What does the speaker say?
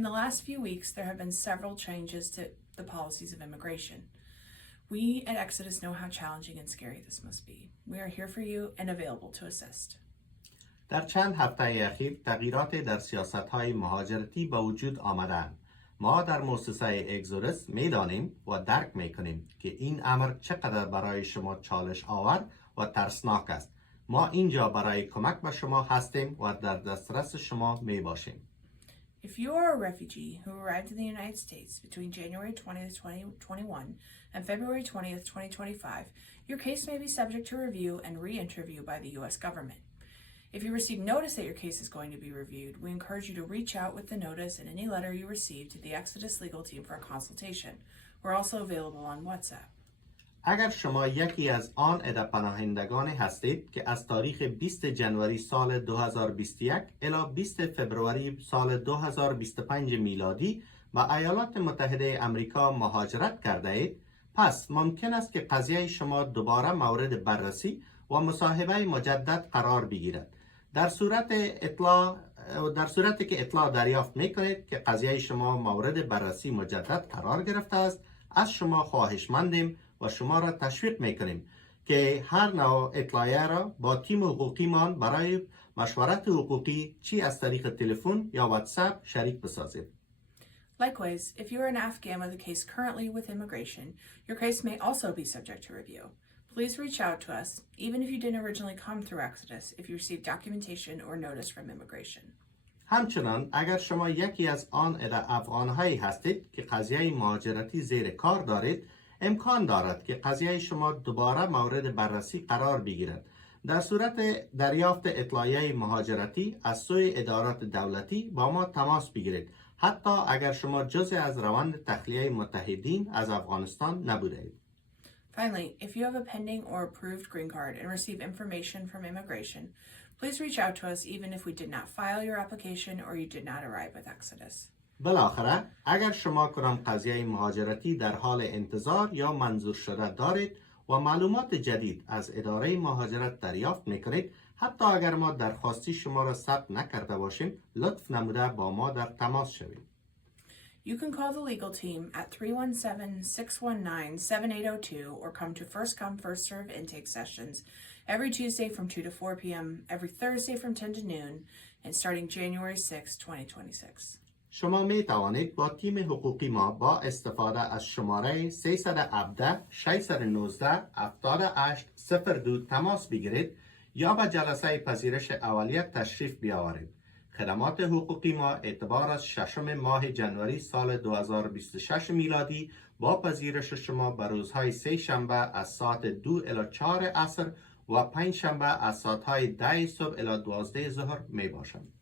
In the last few weeks, there have been several changes to the policies of immigration. We at Exodus know how challenging and scary this must be. We are here for you and available to assist. در چند هفته اخیر تغییرات در سیاست‌های مهاجرتی به وجود آمدند. ما در مؤسسه اکسودوس می‌دانیم و درک می‌کنیم که این امر چقدر برای شما چالش آور و ترسناک است. ما اینجا برای کمک به شما هستیم و در دسترس شما می‌باشیم. If you are a refugee who arrived in the United States between January 20th, 2021 and February 20th, 2025, your case may be subject to review and re-interview by the U.S. government. If you receive notice that your case is going to be reviewed, we encourage you to reach out with the notice and any letter you receive to the Exodus legal team for a consultation. We're also available on WhatsApp. اگر شما یکی از آن عده پناهندگانی هستید که از تاریخ 20 جنوری سال 2021 الی 20 فبروری سال 2025 میلادی به ایالات متحده امریکا مهاجرت کرده اید، پس ممکن است که قضیه شما دوباره مورد بررسی و مصاحبه مجدد قرار بگیرد. در صورتی که اطلاع دریافت میکنید که قضیه شما مورد بررسی مجدد قرار گرفته است، از شما خواهشمندیم و شما را تشویق میکنیم که هر نوع اطلاعیه را با تیم حقوقیمان برای مشورت حقوقی چی از طریق تلفن یا واتساپ شریک بسازید. Likewise, if you are an Afghan with a case currently with immigration, your case may also be subject to review. Please reach out to us, even if you didn't originally come through Exodus, if you receive documentation or notice from immigration. همچنان اگر شما یکی از آن عده افغانهایی هستید که قضیه مهاجرتی زیر کار دارید، امکان دارد که قضیه شما دوباره مورد بررسی قرار بگیرد. در صورت دریافت اطلاعیه مهاجرتی از سوی ادارات دولتی با ما تماس بگیرید، حتی اگر شما جزء از روند تخلیه متحدین از افغانستان نبودید. Finally, if you have a pending or approved green card and receive information from immigration, please reach out to us even if we did not file your application or you did not arrive with Exodus. بالاخره اگر شما کدام قضیه مهاجرتی در حال انتظار یا منظور شده دارید و معلومات جدید از اداره مهاجرت دریافت میکنید، حتی اگر ما درخواستی شما را ثبت نکرده باشیم، لطف نموده با ما در تماس شوید. You can call the legal team at 317-619-7802 or come to First Come, First Serve intake sessions every Tuesday from 2 to 4 p.m., every Thursday from 10 to noon, and starting January 6, 2026. شما می توانید با تیم حقوقی ما با استفاده از شماره 317 619 7802 تماس بگیرید یا به جلسه پذیرش اولیه تشریف بیاورید. خدمات حقوقی ما اعتبار از 6 ماه جنوری سال 2026 میلادی با پذیرش شما به روزهای سه شنبه از ساعت 2 الی 4 عصر و 5 شنبه از ساعتهای 10 صبح الی 12 ظهر می باشند.